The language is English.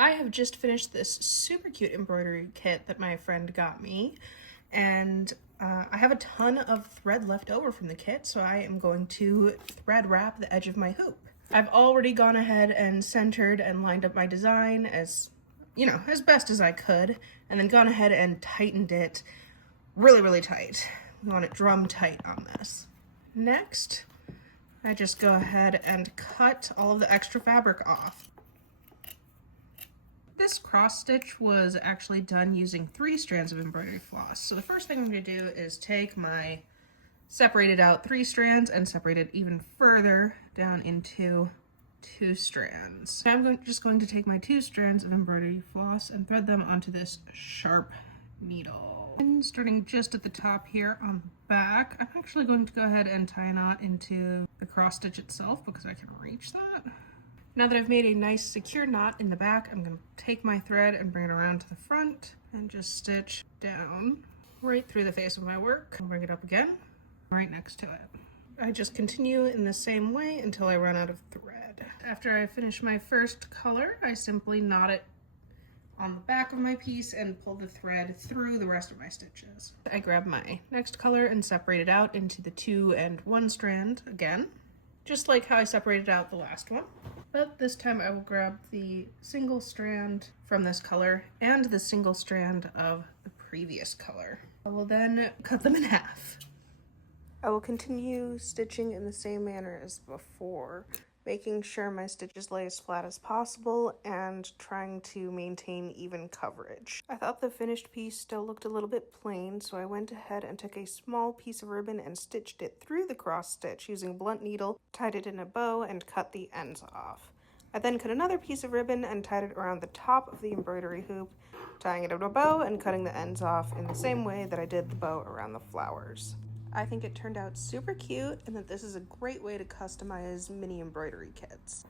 I have just finished this super cute embroidery kit that my friend got me, and I have a ton of thread left over from the kit, so I am going to thread wrap the edge of my hoop. I've already gone ahead and centered and lined up my design as, as best as I could, and then gone ahead and tightened it really, really tight. We want it drum tight on this. Next, I just go ahead and cut all of the extra fabric off. This cross stitch was actually done using 3 strands of embroidery floss. So the first thing I'm going to do is take my separated out 3 strands and separate it even further down into 2 strands. I'm just going to take my 2 strands of embroidery floss and thread them onto this sharp needle. And starting just at the top here on the back, I'm actually going to go ahead and tie a knot into the cross stitch itself because I can reach that. Now that I've made a nice secure knot in the back, I'm going to take my thread and bring it around to the front and just stitch down right through the face of my work. I'll bring it up again, right next to it. I just continue in the same way until I run out of thread. After I finish my first color, I simply knot it on the back of my piece and pull the thread through the rest of my stitches. I grab my next color and separate it out into the 2 and 1 strand again, just like how I separated out the last one. But this time I will grab the single strand from this color and the single strand of the previous color. I will then cut them in half. I will continue stitching in the same manner as before, making sure my stitches lay as flat as possible and trying to maintain even coverage. I thought the finished piece still looked a little bit plain, so I went ahead and took a small piece of ribbon and stitched it through the cross stitch using a blunt needle, tied it in a bow, and cut the ends off. I then cut another piece of ribbon and tied it around the top of the embroidery hoop, tying it in a bow and cutting the ends off in the same way that I did the bow around the flowers. I think it turned out super cute and that this is a great way to customize mini embroidery kits.